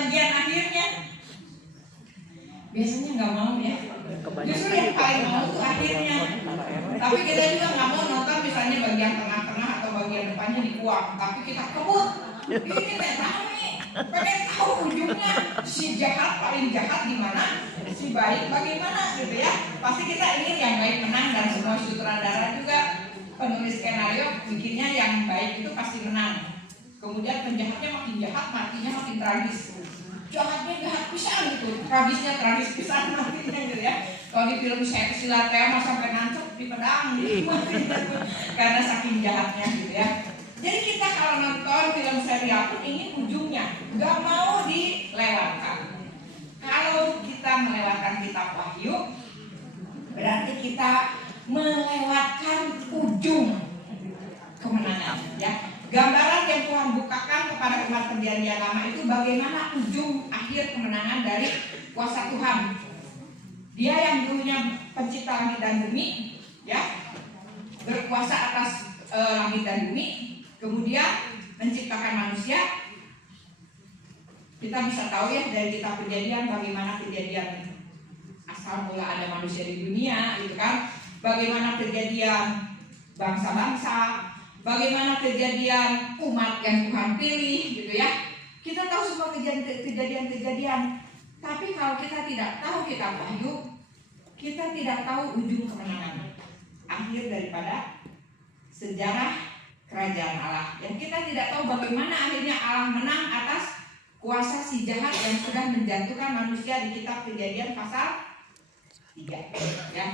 bagian akhirnya. Biasanya nggak mau ya. Justru yang paling mau itu akhirnya. Tapi kita juga nggak mau nonton misalnya bagian tengah-tengah atau bagian depannya dikuak. Tapi kita kebut. Ini rame. Pengen tahu ujungnya si jahat paling jahat di mana, si baik bagaimana gitu ya. Pasti kita ingin yang baik menang dan semua sutradara juga penulis skenario bikinnya yang baik itu pasti menang. Kemudian penjahatnya makin jahat, matinya makin tragis. Jahatnya jahat pisan gitu, tragisnya tragis pisan matinya gitu ya. Kalau di film Sheila Teama sampai nancep di pedang gitu, karena saking jahatnya gitu ya. Jadi kita kalau nonton film serial pun ingin ujungnya, nggak mau dilewatkan. Kalau kita melewatkan kitab Wahyu, berarti kita melewatkan ujung kemenangan ya. Gambaran yang Tuhan bukakan kepada umat perjanjian lama itu bagaimana ujung akhir kemenangan dari kuasa Tuhan. Dia yang dulunya pencipta langit dan bumi ya, berkuasa atas langit dan bumi, kemudian menciptakan manusia. Kita bisa tahu ya dari kitab Kejadian bagaimana kejadian asal mula ada manusia di dunia gitu kan. Bagaimana kejadian bangsa-bangsa, bagaimana kejadian umat yang Tuhan pilih gitu ya. Kita tahu semua kejadian-kejadian. Tapi kalau kita tidak tahu kitab Wahyu, kita tidak tahu ujung kemenangan, akhir daripada sejarah kerajaan Allah. Yang kita tidak tahu bagaimana akhirnya Allah menang atas kuasa si jahat yang sudah menjatuhkan manusia di kitab Kejadian pasal 3 ya.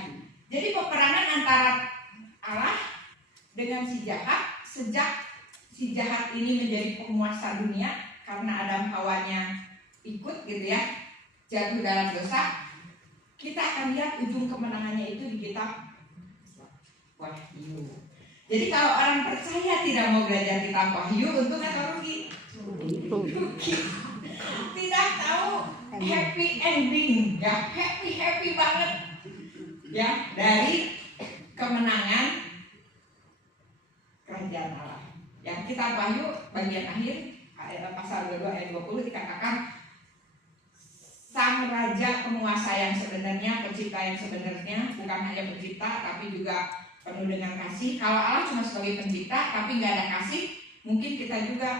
Jadi peperangan antara Allah dengan si jahat, sejak si jahat ini menjadi penguasa dunia karena Adam Hawanya ikut gitu ya, jatuh dalam dosa. Kita akan lihat ujung kemenangannya itu di kitab Wahyu. Jadi kalau orang percaya tidak mau belajar kitab Wahyu, untung atau rugi? Rugi. Tidak tahu happy ending ya, happy banget ya dari kemenangan kerajaan Allah. Yang kitab Wahyu bagian akhir pasal 22 ayat 20 dikatakan sang raja penguasa yang sebenarnya, pencipta yang sebenarnya, bukan hanya pencipta tapi juga penuh dengan kasih. Kalau Allah cuma sebagai pencipta tapi nggak ada kasih, mungkin kita juga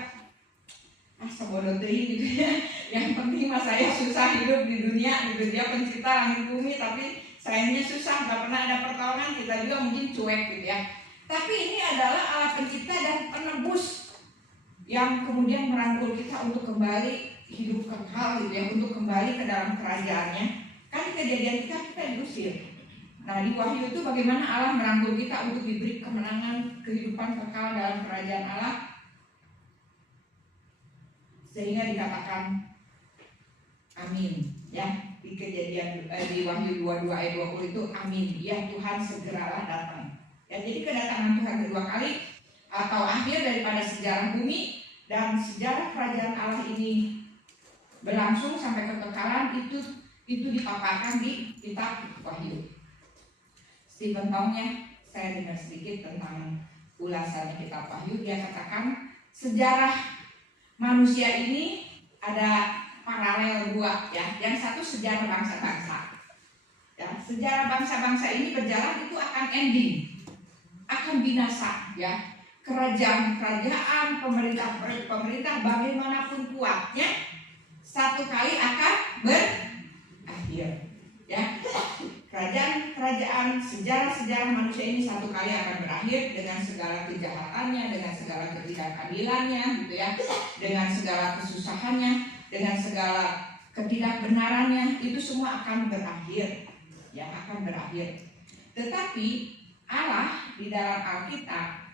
sebodoh teuing gitu ya. Yang penting mas saya susah hidup di dunia gitu, dia pencipta langit bumi tapi sayangnya susah, nggak pernah ada pertolongan, kita juga mungkin cuek gitu ya. Tapi ini adalah Allah pencipta dan penebus yang kemudian merangkul kita untuk kembali hidup kekal gitu ya, untuk kembali ke dalam kerajaannya. Kan kejadian kita diusir. Nah di Wahyu itu bagaimana Allah merangkul kita untuk diberi kemenangan kehidupan kekal dalam kerajaan Allah, sehingga dikatakan amin ya. Di kejadian di Wahyu 22 ayat 20 itu amin ya, Tuhan segeralah datang ya. Jadi kedatangan Tuhan kedua kali atau akhir daripada sejarah bumi dan sejarah kerajaan Allah ini berlangsung sampai kekekalan, itu dipaparkan di kitab Wahyu. Stephen Tong-nya saya dengar sedikit tentang ulasannya kitab Wahyu. Dia katakan sejarah manusia ini ada paralel dua ya. Yang satu sejarah bangsa-bangsa ya. Sejarah bangsa-bangsa ini berjalan itu akan ending, akan binasa ya. Kerajaan-kerajaan, pemerintah bagaimanapun kuatnya, satu kali akan berakhir ya. Kerajaan-kerajaan, sejarah-sejarah manusia ini satu kali akan berakhir dengan segala kejahatannya, dengan segala ketidakadilannya gitu ya, dengan segala kesusahannya, dengan segala ketidakbenarannya, itu semua akan berakhir ya, akan berakhir. Tetapi Allah di dalam Alkitab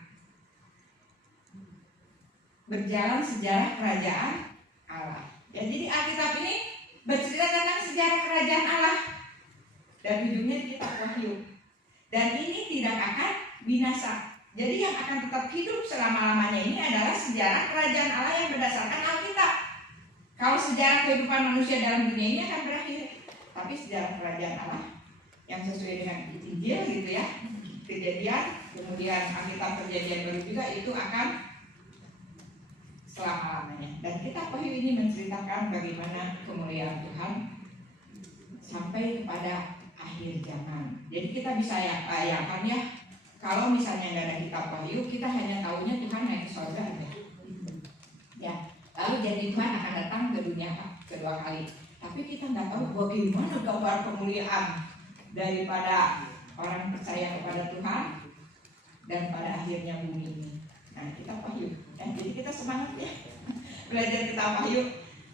berjalan sejarah kerajaan Allah ya. Jadi Alkitab ini bercerita tentang sejarah kerajaan Allah dan ujungnya di kitab Wahyu. Dan ini tidak akan binasa. Jadi yang akan tetap hidup selama-lamanya ini adalah sejarah kerajaan Allah yang berdasarkan Alkitab. Kalau sejarah kehidupan manusia dalam dunia ini akan berakhir, tapi sejarah kerajaan Allah yang sesuai dengan Injil gitu ya, Kejadian, kemudian Alkitab Perjanjian Baru juga, itu akan selama-lamanya. Dan kitab Wahyu ini menceritakan bagaimana kemuliaan Tuhan sampai kepada akhir zaman. Jadi kita bisa bayangkan ya, kalau misalnya nggak ada kitab Wahyu, kita hanya tahunya Tuhan naik ke surga aja. Ya, lalu jadi Tuhan akan datang ke dunia kedua kali. Tapi kita nggak tahu bagaimana gambar kemuliaan daripada orang percaya kepada Tuhan dan pada akhirnya bumi ini. Nah, kitab Wahyu. Ya, jadi kita semangat ya belajar kitab Wahyu.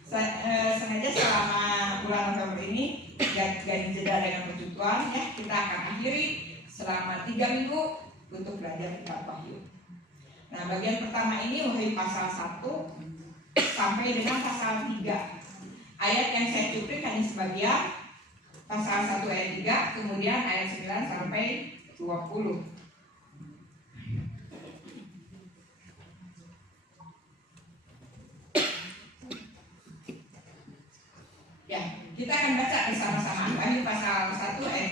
Sengaja selama bulan November ini ganti jeda dengan percutuan ya, kita akan akhiri selama 3 minggu untuk belajar kitab Wahyu. Nah, bagian pertama ini Wahyu pasal 1 sampai dengan pasal 3. Ayat yang saya cuplik hanya sebagian, pasal 1 ayat 3, kemudian ayat 9 sampai 20. Ya, kita akan baca bersama-sama Wahyu pasal 1 ayat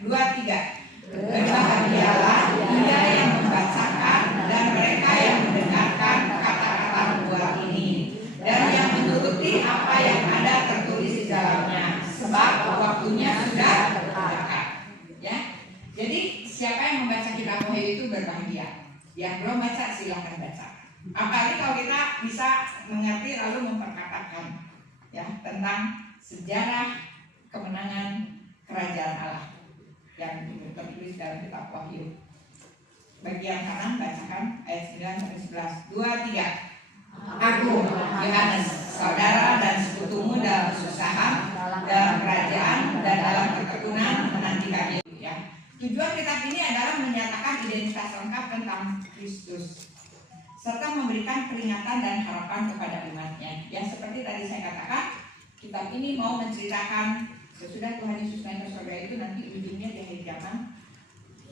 3. 2, 3. Berbahagialah dia yang membacakan dan mereka yang mendengarkan kata-kata nubuat ini dan yang menuruti apa yang ada tertulis di dalamnya, sebab waktunya sudah dekat. Ya. Jadi siapa yang membaca kitab Wahyu itu berbahagia. Yang belum baca silakan baca. Apalagi kalau kita bisa mengerti lalu memperkatakan ya tentang sejarah kemenangan kerajaan Allah yang tertulis dalam kitab Wahyu. Bagian kanan bacakan ayat 9 sampai 11. 2, 3. Aku Yohanes, saudara dan sekutumu dalam kesusahan, dalam kerajaan dan dalam ketekunan menantikan itu ya. Tujuan kitab ini adalah menyatakan identitas lengkap tentang Kristus serta memberikan peringatan dan harapan kepada umatnya. Ya, seperti tadi saya katakan, kitab ini mau menceritakan sesudah Tuhan Yesus naik ke surga itu nanti ujungnya di akhir zaman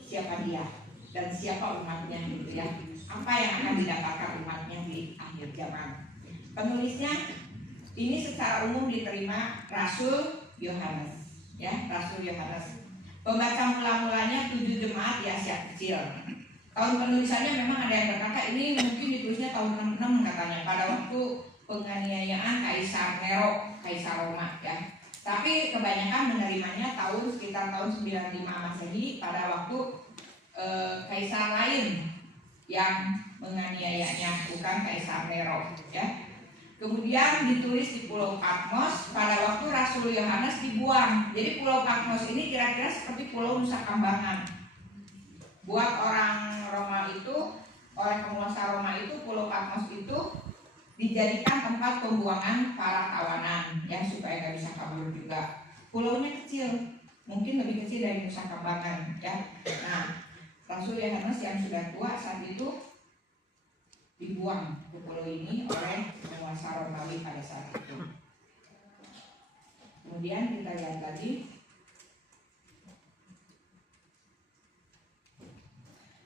siapa dia dan siapa umatnya gitu ya. Apa yang akan didapatkan umatnya di akhir zaman. Penulisnya ini secara umum diterima Rasul Yohanes ya, Rasul Yohanes. Pembaca mula-mulanya 7 jemaat di Asia Kecil. Tahun penulisannya memang ada yang berkata ini mungkin ditulisnya tahun 66 katanya, pada waktu penganiayaan Kaisar Nero, Kaisar Roma ya. Tapi kebanyakan menerimanya sekitar tahun 95 Masehi pada waktu Kaisar lain yang menganiayanya, bukan Kaisar Nero ya. Kemudian ditulis di Pulau Patmos pada waktu Rasul Yohanes dibuang. Jadi Pulau Patmos ini kira-kira seperti Pulau Nusa Kambangan. Buat orang Roma itu, oleh penguasa Roma itu, Pulau Patmos itu dijadikan tempat pembuangan para tawanan ya, supaya nggak bisa kabur juga. Pulaunya kecil, mungkin lebih kecil dari Nusa Kambangan ya. Nah, Rasul Yohanes yang sudah tua saat itu dibuang ke pulau ini oleh penguasa Romawi pada saat itu. Kemudian kita lihat lagi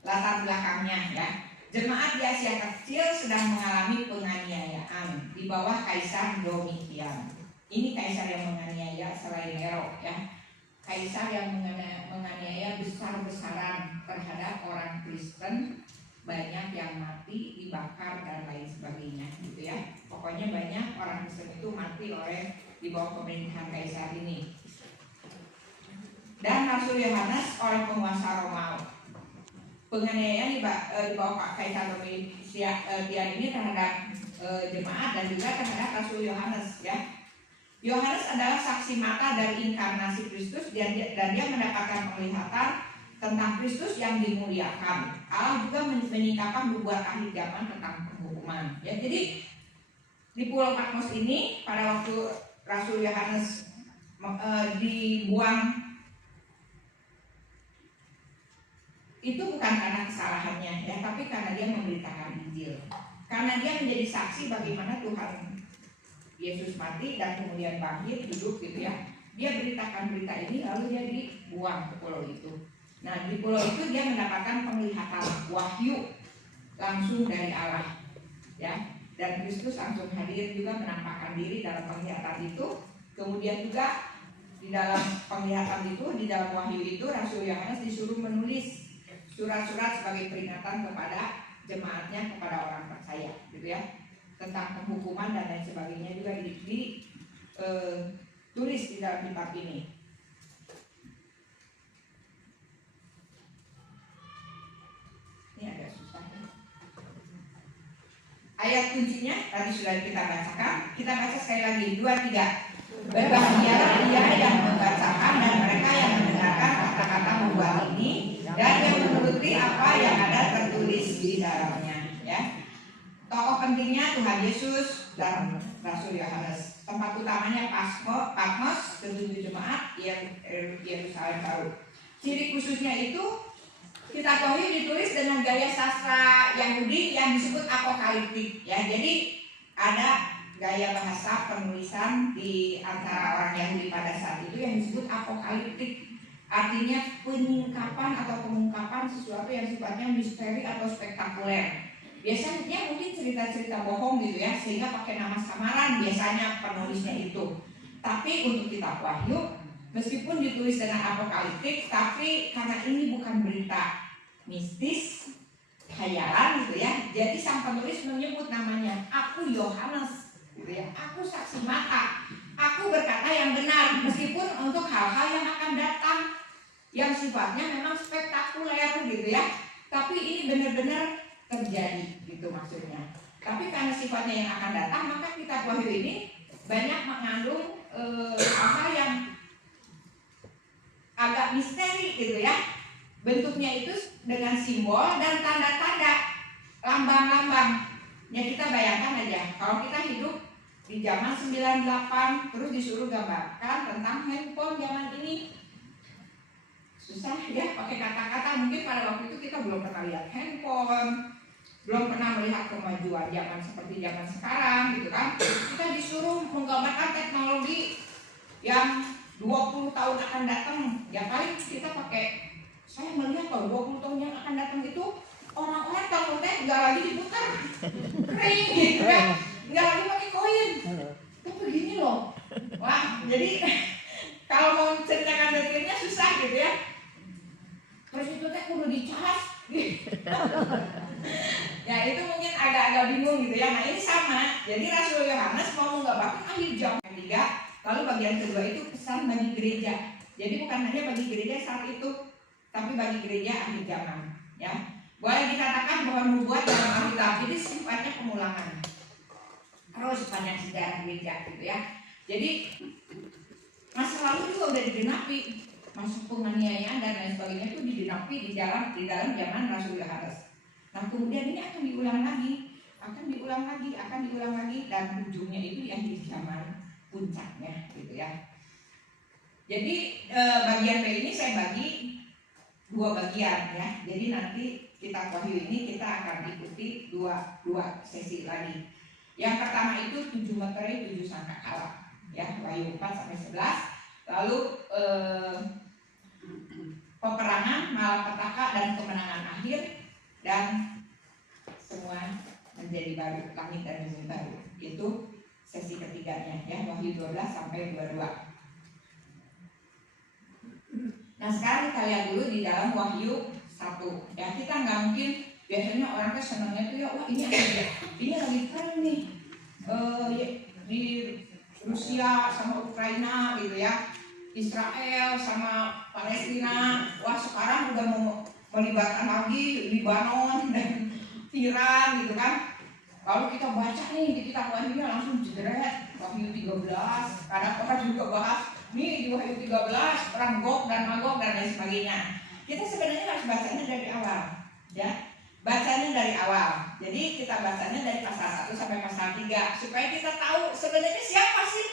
latar belakangnya ya. Jemaat di Asia Kecil sedang mengalami penganiayaan di bawah Kaisar Domitian. Ini kaisar yang menganiaya selain Nero ya. Kaisar yang menganiaya besar-besaran terhadap orang Kristen, banyak yang mati, dibakar dan lain sebagainya gitu ya. Pokoknya banyak orang Kristen itu mati di bawah pemerintahan kaisar ini. Dan Rasul Yohanes oleh penguasa Romawi. Penganiayaan di bawah Kaisar Domitian ini terhadap jemaat dan juga terhadap Rasul Yohanes ya. Yohanes adalah saksi mata dari inkarnasi Kristus dan dia mendapatkan penglihatan tentang Kristus yang dimuliakan. Allah juga menyingkapkan nubuat akhir zaman tentang penghukuman. Ya, jadi di Pulau Patmos ini pada waktu Rasul Yohanes dibuang itu bukan karena kesalahannya ya, tapi karena dia memberitakan Injil. Karena dia menjadi saksi bagaimana Tuhan Yesus mati dan kemudian bangkit hidup gitu ya. Dia beritakan berita ini lalu dia dibuang ke pulau itu. Nah, di pulau itu dia mendapatkan penglihatan wahyu langsung dari Allah ya. Dan Kristus langsung hadir juga menampakkan diri dalam penglihatan itu. Kemudian juga di dalam penglihatan itu, di dalam wahyu itu Rasul Yohanes disuruh menulis surat-surat sebagai peringatan kepada jemaatnya, kepada orang percaya gitu ya. tentang penghukuman dan lain sebagainya juga ditulis di dalam kitab ini. Ini agak susah ya. Ayat kuncinya tadi sudah kita bacakan. Kita baca sekali lagi 2, 3. Berbahagialah ia yang membacakan dan mereka yang mendengarkan kata-kata nubuat ini dan yang menuruti apa yang ada tertulis di dalamnya. Ya. Tokoh pentingnya Tuhan Yesus dan Rasul Yohanes. Tempat utamanya Patmos, ketujuh jemaat Yerusalem baru. Ciri khususnya itu kitab Wahyu ditulis dengan gaya sastra Yahudi yang disebut apokaliptik. Ya, jadi ada gaya bahasa penulisan di antara orang Yahudi pada saat itu yang disebut apokaliptik. Artinya penyingkapan atau pengungkapan sesuatu yang sifatnya misteri atau spektakuler. Biasanya mungkin cerita-cerita bohong gitu ya, sehingga pakai nama samaran biasanya penulisnya itu. Tapi untuk kitab Wahyu, meskipun ditulis dengan apokaliptik, tapi karena ini bukan berita mistis, khayalan gitu ya, jadi sang penulis menyebut namanya, aku Yohanes gitu ya, aku saksi mata, aku berkata yang benar, meskipun untuk hal-hal yang akan datang, yang sifatnya memang spektakuler gitu ya, tapi ini benar-benar terjadi gitu maksudnya. Tapi karena sifatnya yang akan datang, maka kitab Wahyu ini banyak mengandung apa yang agak misteri gitu ya. Bentuknya itu dengan simbol dan tanda-tanda, lambang-lambang. Ya kita bayangkan aja, kalau kita hidup di zaman 98 terus disuruh gambarkan tentang handphone zaman ini, susah ya pakai kata-kata. Mungkin pada waktu itu kita belum pernah lihat handphone, belum pernah melihat kemajuan zaman seperti zaman sekarang gitu kan. Kita disuruh menggambarkan teknologi yang 20 tahun akan datang. Ya paling kita pakai, saya melihat kalau 20 tahun yang akan datang itu orang-orang teleponnya nggak lagi diputar kering gitu kan, nggak lagi pakai koin, tapi begini loh. Wah, jadi kalau mau ceritakan detailnya susah gitu ya. Terus itu teh kudu dicas. Ya itu mungkin agak-agak bingung gitu ya. Nah ini sama. Jadi Rasul Yohanes mau menggambarkan akhir zaman ketiga. Lalu bagian kedua itu pesan bagi gereja. Jadi bukan hanya bagi gereja saat itu, tapi bagi gereja akhir zaman. Ya, boleh dikatakan bahwa nubuat dalam Alkitab ini sifatnya pengulangan. Terus sepanjang sejarah gereja gitu ya. Jadi masa lalu juga udah digenapi. Masa penganiayaan dan lain sebagainya itu digenapi di dalam zaman Rasul Yohanes. Nah kemudian ini akan diulang lagi, dan ujungnya itu yang di zaman puncaknya gitu ya. Jadi bagian B ini saya bagi dua bagian ya. Jadi nanti kitab Wahyu ini kita akan ikuti dua sesi lagi. Yang pertama itu 7 materi 7 sangkakala ya, Wahyu 4-11. Lalu peperangan, malapetaka dan kemenangan akhir, dan semua menjadi baru, langit dan bumi baru. Itu sesi ketiganya ya, Wahyu 12-22. Nah sekarang kita lihat dulu di dalam Wahyu 1 ya. Kita nggak mungkin, biasanya orang kan senangnya tuh ya, wah ini lagi perang nih di Rusia sama Ukraina gitu ya, Israel sama Palestina. Wah sekarang udah mau melibatkan lagi Libanon dan Iran gitu kan. Kalau kita baca nih di kitab Wahyu langsung jeret Wahyu 13. Kadang orang juga bahas nih di Wahyu 13 perang Gog dan Magog dan lain sebagainya. Kita sebenarnya harus bacanya dari awal ya. Bacanya dari awal. Jadi kita bacanya dari pasal 1 sampai pasal 3 supaya kita tahu sebenarnya siapa sih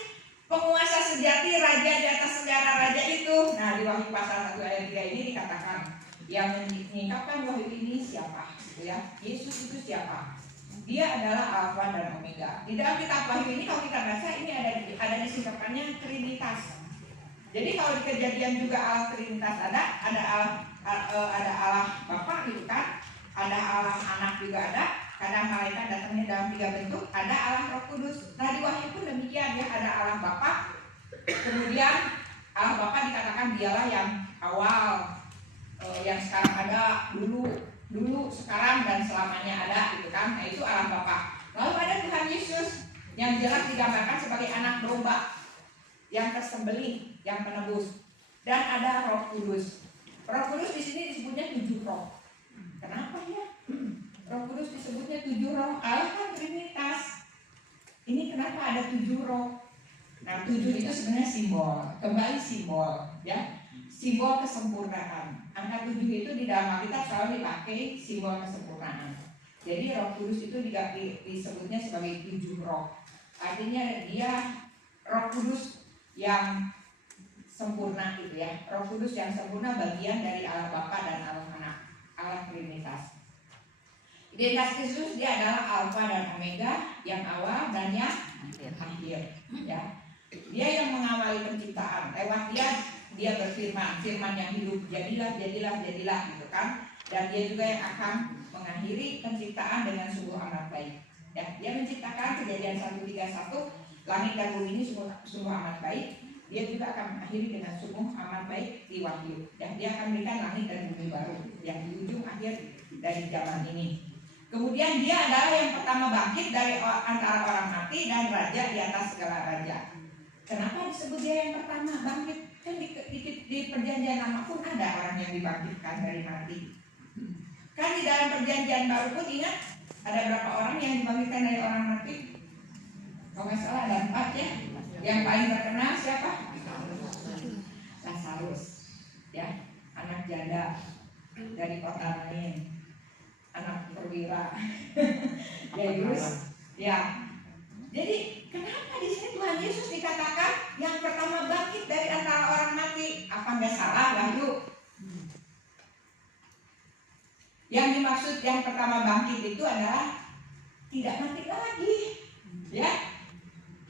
penguasa sejati, raja di atas segala raja itu. Nah di Wahyu pasal 1 ayat 3 ini dikatakan yang menyingkapkan Wahyu ini siapa gitu ya. Yesus itu siapa? Dia adalah Alfa dan Omega. Di dalam kitab Wahyu ini kalau kita baca ini ada disingkapannya Trinitas. Jadi kalau di Kejadian juga Allah Trinitas ada Allah Bapa gitu kan, ada Allah Anak juga ada, kadang malaikat datangnya dalam 3 bentuk, ada Allah Roh Kudus. Nah di Wahyu pun demikian ya, ada Allah Bapa, kemudian Allah Bapa dikatakan dialah yang awal, yang sekarang ada, dulu, sekarang dan selamanya ada gitu kan. Nah itu Allah Bapa. Lalu ada Tuhan Yesus yang jelas digambarkan sebagai anak domba yang tersembelih, yang penebus. Dan ada Roh Kudus. Roh Kudus di sini disebutnya 7 roh. Kenapa ya? Roh Kudus disebutnya 7 roh. Allah kan Trinitas. Ini kenapa ada 7 roh? Nah, 7 itu sebenarnya simbol, kembali simbol, ya, simbol kesempurnaan. Angka 7 itu di dalam Alkitab selalu dipakai simbol kesempurnaan. Jadi Roh Kudus itu disebutnya sebagai 7 roh. Artinya dia Roh Kudus yang sempurna gitu ya. Roh Kudus yang sempurna bagian dari Allah Bapa dan Allah Anak, Allah Trinitas. Identitas Kristus dia adalah Alfa dan Omega, yang awal dan yang akhir, ya. Dia yang mengawali penciptaan. Lewat dia berfirman, firman yang hidup, jadilah, jadilah, jadilah, gitu kan. Dan dia juga yang akan mengakhiri penciptaan dengan sungguh amat baik. Ya, dia menciptakan Kejadian 1:31, langit dan bumi ini sungguh amat baik. Dia juga akan mengakhiri dengan sungguh amat baik di Wahyu. Dan dia akan berikan langit dan bumi baru yang di ujung akhir dari zaman ini. Kemudian dia adalah yang pertama bangkit dari antara orang mati dan raja di atas segala raja. Kenapa disebut dia yang pertama bangkit? Kan di perjanjian lama pun ada orang yang dibangkitkan dari mati. Kan di dalam perjanjian baru pun ingat ada berapa orang yang dibangkitkan dari orang mati? Kalau nggak salah ada 4 ya. Yang paling terkenal siapa? Lazarus, ya, anak janda dari kota lain, anak perwira, Yairus, ya. Jadi kenapa di sini Tuhan Yesus dikatakan yang pertama bangkit dari antara orang mati? Apa nggak salah, Wahyu? Yang dimaksud yang pertama bangkit itu adalah tidak mati lagi, ya,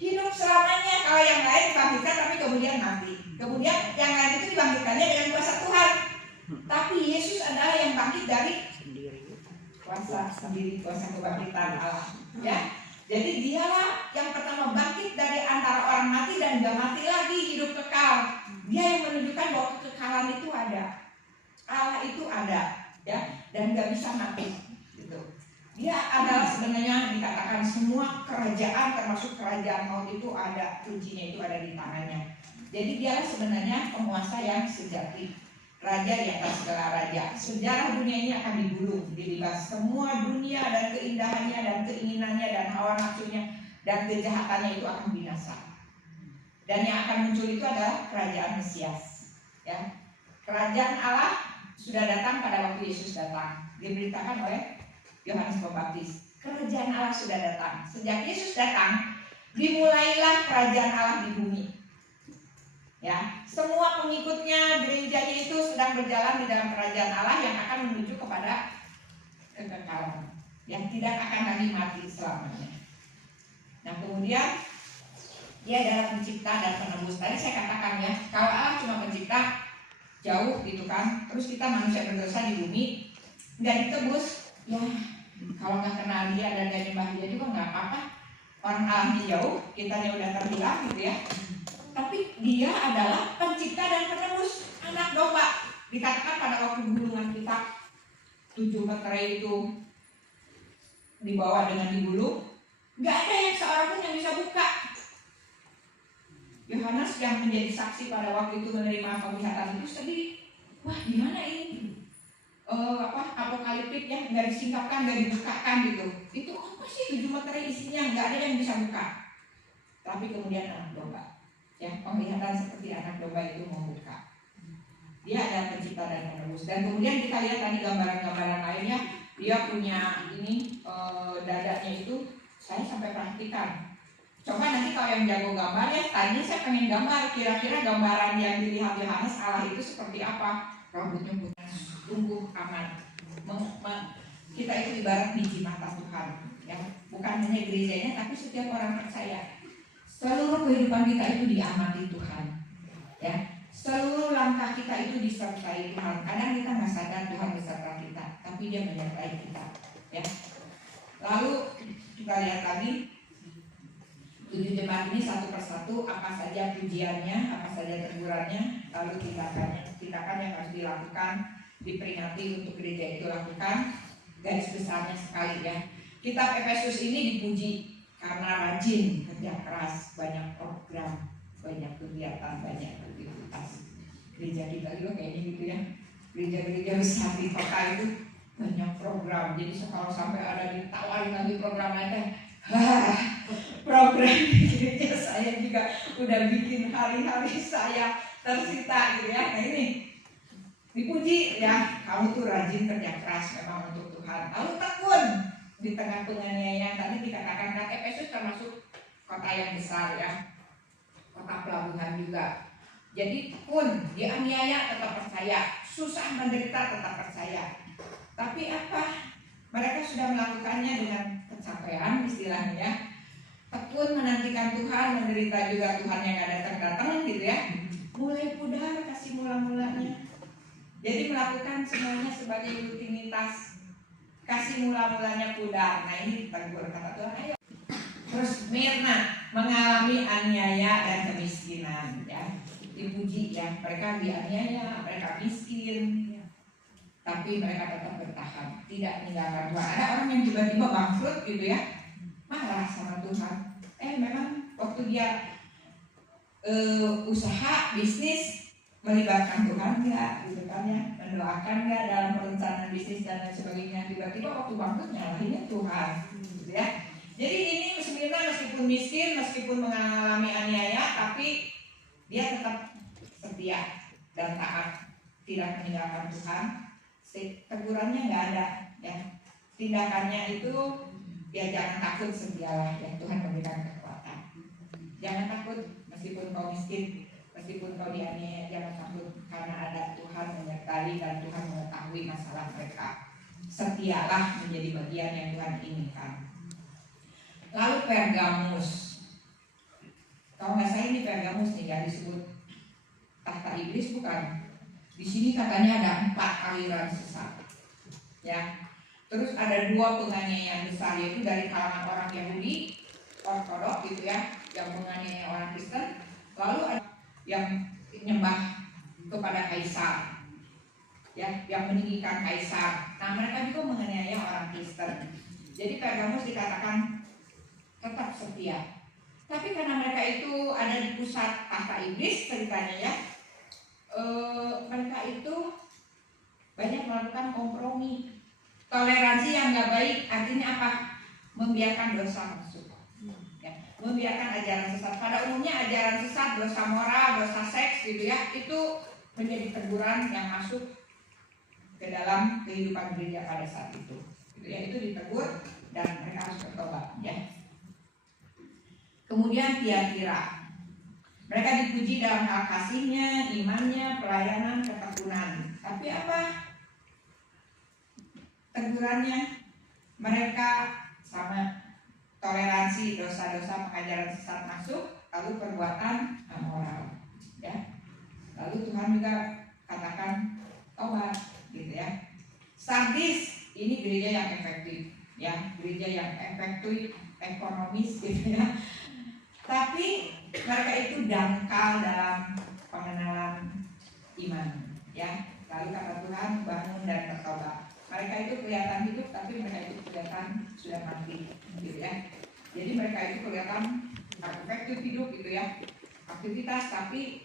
hidup selamanya. Kalau yang lain dibangkitkan tapi kemudian mati, kemudian yang lain itu dibangkitkannya dengan kuasa Tuhan. Tapi Yesus adalah yang bangkit dari kuasa sendiri, kuasa kebangkitan Allah, ya. Jadi dialah yang pertama bangkit dari antara orang mati dan gak mati lagi, hidup kekal. Dia yang menunjukkan bahwa kekekalan itu ada, Allah itu ada, ya, dan gak bisa mati, gitu. Dia adalah sebenarnya dikatakan semua kerajaan termasuk kerajaan maut itu ada, kuncinya itu ada di tangannya. Jadi dialah sebenarnya penguasa yang sejati, raja di atas segala raja. Sejarah dunia ini akan digulung, dilibas. Semua dunia dan keindahannya dan keinginannya dan hawa nafsunya dan kejahatannya itu akan binasa. Dan yang akan muncul itu adalah kerajaan Mesias, ya. Kerajaan Allah sudah datang pada waktu Yesus datang. Diberitakan oleh Yohanes Pembaptis. Kerajaan Allah sudah datang. Sejak Yesus datang, dimulailah kerajaan Allah di bumi. Ya, semua pengikutnya, gerejanya itu sedang berjalan di dalam kerajaan Allah yang akan menuju kepada kekekalan, yang tidak akan lagi mati selamanya. Nah, kemudian dia adalah pencipta dan penebus. Tadi saya katakan ya, kalau Allah cuma pencipta jauh gitu kan, terus kita manusia berdosa di bumi nggak ditebus, ya kalau nggak kenal dia dan gak nyembah dia juga nggak apa-apa. Orang Allahnya jauh, kitanya udah terhilang gitu ya. Tapi dia adalah pencipta dan penebus, anak domba. Dikatakan pada waktu gulungan kita 7 meterai itu dibawa dengan digulung, nggak ada yang seorang pun yang bisa buka. Yohanes yang menjadi saksi pada waktu itu menerima penglihatan itu sedih. Wah, gimana ini? Apokaliptik ya, nggak disingkapkan, nggak dibukakan gitu. Itu apa sih 7 meterai isinya? Nggak ada yang bisa buka. Tapi kemudian anak domba, ya, penglihatan seperti anak domba itu membuka. Dia adalah pencipta dan penebus. Dan kemudian kita lihat tadi gambaran-gambaran lainnya. Dia punya ini dadanya itu, saya sampai perhatikan. Coba nanti kalau yang jago gambar ya, tadinya saya pengen gambar kira-kira gambaran yang dilihat Yohanes Allah itu seperti apa. Rambutnya putih, sungguh amat. Kita itu ibarat biji mata Tuhan, ya. Bukan hanya gerejanya, tapi setiap orang percaya. Seluruh kehidupan kita itu diamati Tuhan, ya. Seluruh langkah kita itu disertai Tuhan. Kadang kita nggak sadar Tuhan beserta kita, tapi Dia menyertai kita, ya. Lalu kita lihat lagi 7 jemaat ini satu persatu, apa saja pujiannya, apa saja tegurannya, lalu tindakan yang harus dilakukan, diperingati untuk gereja itu lakukan. Garis besarnya sekali ya. Kitab Efesus ini dipuji karena rajin, kerja keras, banyak program, banyak kegiatan, banyak aktivitas. Gereja kita juga kayaknya gitu ya. Gereja-gereja besar di kota itu banyak program. Jadi kalau sampai ada ditawarin lagi program lain, program di gereja saya juga udah bikin hari-hari saya tersita gitu ya. Nah ini dipuji ya, kamu tuh rajin kerja keras memang untuk Tuhan. Lalu tekun di tengah penganiayaan. Tadi dikatakan kan Efesus termasuk kota yang besar ya, kota pelabuhan juga. Jadi tekun, dianiaya tetap percaya, susah menderita tetap percaya. Tapi apa? Mereka sudah melakukannya dengan pencapaian istilahnya ya. Tekun menantikan Tuhan, menderita juga Tuhan yang gak datang-datang gitu ya. Mulai pudar kasih mula-mulanya. Jadi melakukan semuanya sebagai rutinitas, kasih mula-mulanya pudar. Nah ini tegur kata Tuhan, ayo. Terus Mirna mengalami aniaya dan kemiskinan ya. Dipuji ya, mereka dianiaya, mereka miskin, tapi mereka tetap bertahan, tidak meninggalkan Tuhan. Ada orang yang tiba-tiba bangkrut gitu ya, marah sama Tuhan. Memang waktu dia usaha bisnis melibatkan Tuhan enggak gitu kan ya, mendoakan enggak dalam perencanaan bisnis dan lain sebagainya. Tiba-tiba waktu bangkrut nyalahinnya Tuhan gitu ya. Jadi ini sebenarnya meskipun miskin, meskipun mengalami aniaya, tapi dia tetap setia dan taat, tidak meninggalkan Tuhan. Tegurannya nggak ada ya. Tindakannya itu ya jangan takut, setialah ya, Tuhan memberikan kekuatan. Jangan takut meskipun kau miskin, meskipun kau dianiaya, jangan takut karena ada Tuhan menyertai dan Tuhan mengetahui masalah mereka. Setialah menjadi bagian yang Tuhan inginkan. Lalu Pergamus. Kalau nggak salah ini Pergamus nih ya, disebut tahta iblis bukan? Di sini katanya ada 4 aliran sesat. Ya. Terus ada 2 penganiayaan besar, yaitu dari kalangan orang Yahudi Ortodok gitu ya, yang menganiaya orang Kristen. Lalu ada yang menyembah kepada Kaisar, ya, yang meninggikan Kaisar. Nah mereka juga menganiaya orang Kristen. Jadi Pergamus dikatakan tetap setia. Tapi karena mereka itu ada di pusat tahta iblis ceritanya ya, mereka itu banyak melakukan kompromi, toleransi yang nggak baik. Artinya apa? Membiarkan dosa masuk, ya. Membiarkan ajaran sesat. Pada umumnya ajaran sesat, dosa moral, dosa seks gitu ya, itu menjadi teguran yang masuk ke dalam kehidupan gereja pada saat itu. Gitu ya, itu ditegur dan mereka harus bertobat ya. Kemudian Tiatira, mereka dipuji dalam hal kasihnya, imannya, pelayanan, ketekunan. Tapi apa tegurannya? Mereka sama toleransi dosa-dosa pengajaran sesat masuk, lalu perbuatan amoral, ya. Lalu Tuhan juga katakan tobat, gitu ya. Sardis ini gereja yang efektif, ya, gereja yang efektif, ekonomis, gitu ya. Tapi mereka itu dangkal dalam pengenalan iman, ya. Lalu kata Tuhan, bangun dan bertobat. Mereka itu kelihatan hidup, tapi mereka itu kelihatan sudah mati, gitu ya. Jadi mereka itu kelihatan efektif hidup, gitu ya, aktivitas, tapi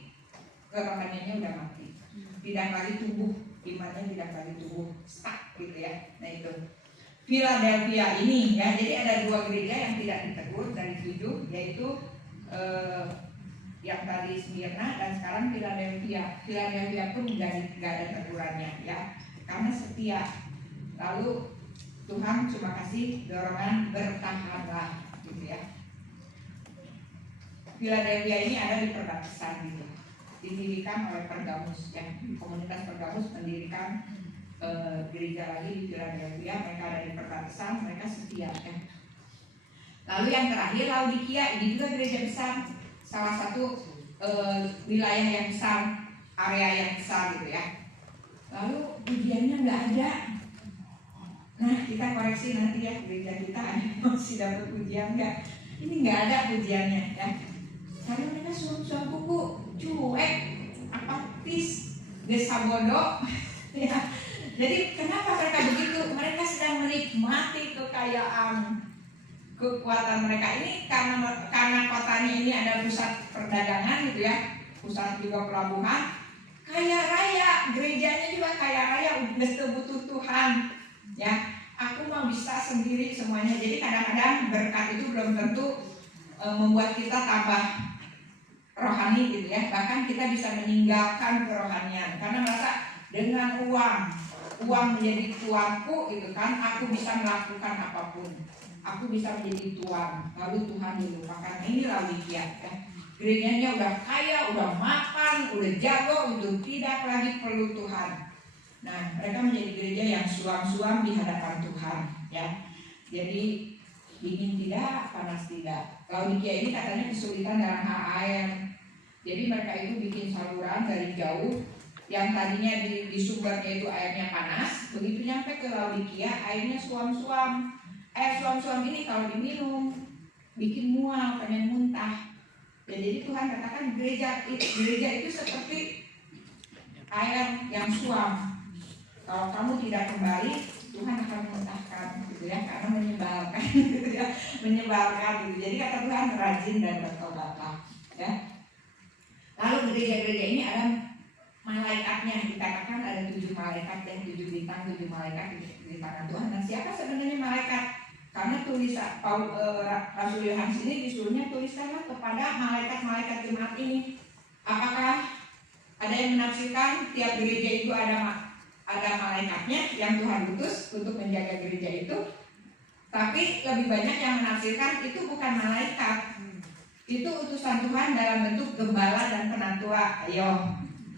kerohaniannya udah mati, tidak lagi tumbuh, imannya tidak lagi tumbuh, stuck, gitu ya. Nah itu Philadelphia ini, ya. Jadi ada 2 gereja yang tidak ditegur dari 7, yaitu yang tadi Smyrna dan sekarang Philadelphia. Philadelphia pun nggak ada tegurannya, ya, karena setia. Lalu Tuhan cuma kasih dorongan bertahanlah, gitu ya. Philadelphia ini ada di perbatasan gitu, didirikan oleh Pergamus, ya. Komunitas Pergamus mendirikan gereja lagi di Philadelphia. Mereka ada di perbatasan, mereka setia, ya. Lalu yang terakhir Laodikia, ini juga gereja besar, salah satu wilayah yang besar, area yang besar gitu ya. Lalu pujiannya nggak ada. Nah kita koreksi nanti ya, gereja kita masih dapat pujian nggak? Ini nggak ada pujiannya ya. Karena mereka suam-suam kuku, cuek, apatis, desa bodoh, ya. Jadi kenapa mereka begitu? Mereka sedang menikmati kekayaan, kekuatan mereka ini karena kotanya ini ada pusat perdagangan gitu ya, pusat juga pelabuhan, kaya raya, gerejanya juga kaya raya, udah butuh Tuhan ya. Aku mau bisa sendiri semuanya. Jadi kadang-kadang berkat itu belum tentu membuat kita tambah rohani gitu ya. Bahkan kita bisa meninggalkan kerohanian karena merasa dengan uang menjadi tuanku gitu kan, aku bisa melakukan apapun. Aku bisa menjadi tuan, lalu Tuhan dilupakan. Ini Laodikia ya. Gerejanya udah kaya, udah makan, udah jago gitu, tidak lagi perlu Tuhan. Nah, mereka menjadi gereja yang suam-suam di hadapan Tuhan ya. Jadi dingin tidak, panas tidak. Laodikia ini katanya kesulitan dalam hal air. Jadi mereka itu bikin saluran dari jauh yang tadinya di sumbernya itu airnya panas, begitu nyampe ke Laodikia airnya suam-suam. Air suam-suam ini kalau diminum bikin mual, pengen muntah. Ya, jadi Tuhan katakan gereja itu seperti air yang suam. Kalau kamu tidak kembali, Tuhan akan memuntahkan, gitu ya, karena menyebalkan, gitu ya, menyebalkan, gitu. Jadi kata Tuhan rajin dan bertobatlah, ya. Lalu gereja-gereja ini ada malaikatnya, dikatakan ada 7 malaikat dan 7 bintang, 7 malaikat di tangan Tuhan. Nah, siapa sebenarnya malaikat? Karena tulisan Rasul Yohanes ini disuruhnya tuliskanlah kepada malaikat-malaikat jemaat ini. Apakah ada yang menafsirkan tiap gereja itu ada malaikatnya yang Tuhan utus untuk menjaga gereja itu? Tapi lebih banyak yang menafsirkan itu bukan malaikat, itu utusan Tuhan dalam bentuk gembala dan penatua. Ayo,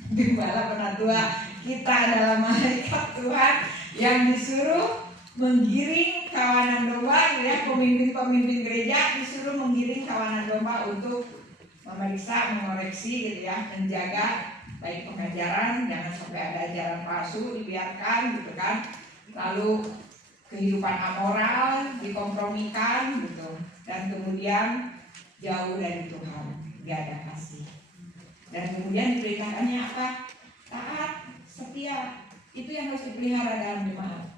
gembala penatua, kita adalah malaikat Tuhan yang disuruh menggiring kawanan domba ya. Pemimpin-pemimpin gereja disuruh menggiring kawanan domba untuk memeriksa, mengoreksi gitu ya, menjaga baik pengajaran, jangan sampai ada ajaran palsu dibiarkan gitu kan. Lalu kehidupan amoral dikompromikan gitu, dan kemudian jauh dari Tuhan, gak ada kasih. Dan kemudian diperintahkannya apa? Taat, setia. Itu yang harus dipelihara dalam jemaat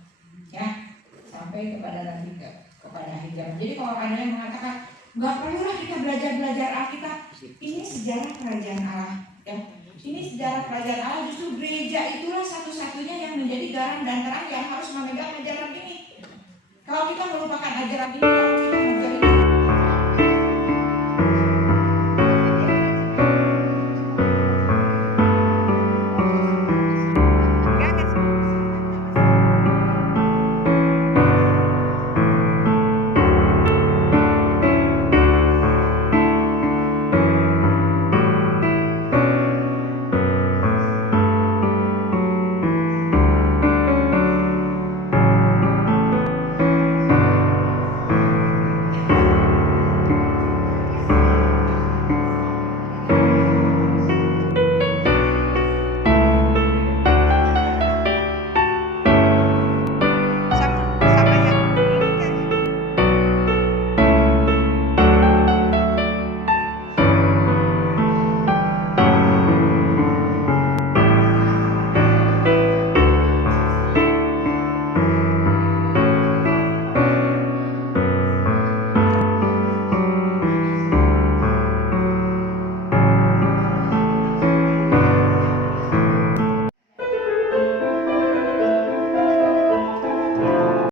ya, sampai kepada nanti kepada hijab. Jadi kalau ada yang mengatakan nggak perlulah kita belajar Alkitab, ini sejarah kerajaan Allah ya. Ini sejarah kerajaan Allah, justru gereja itulah satu-satunya yang menjadi garam dan terang yang harus memegang ajaran ini. Kalau kita melupakan ajaran ini,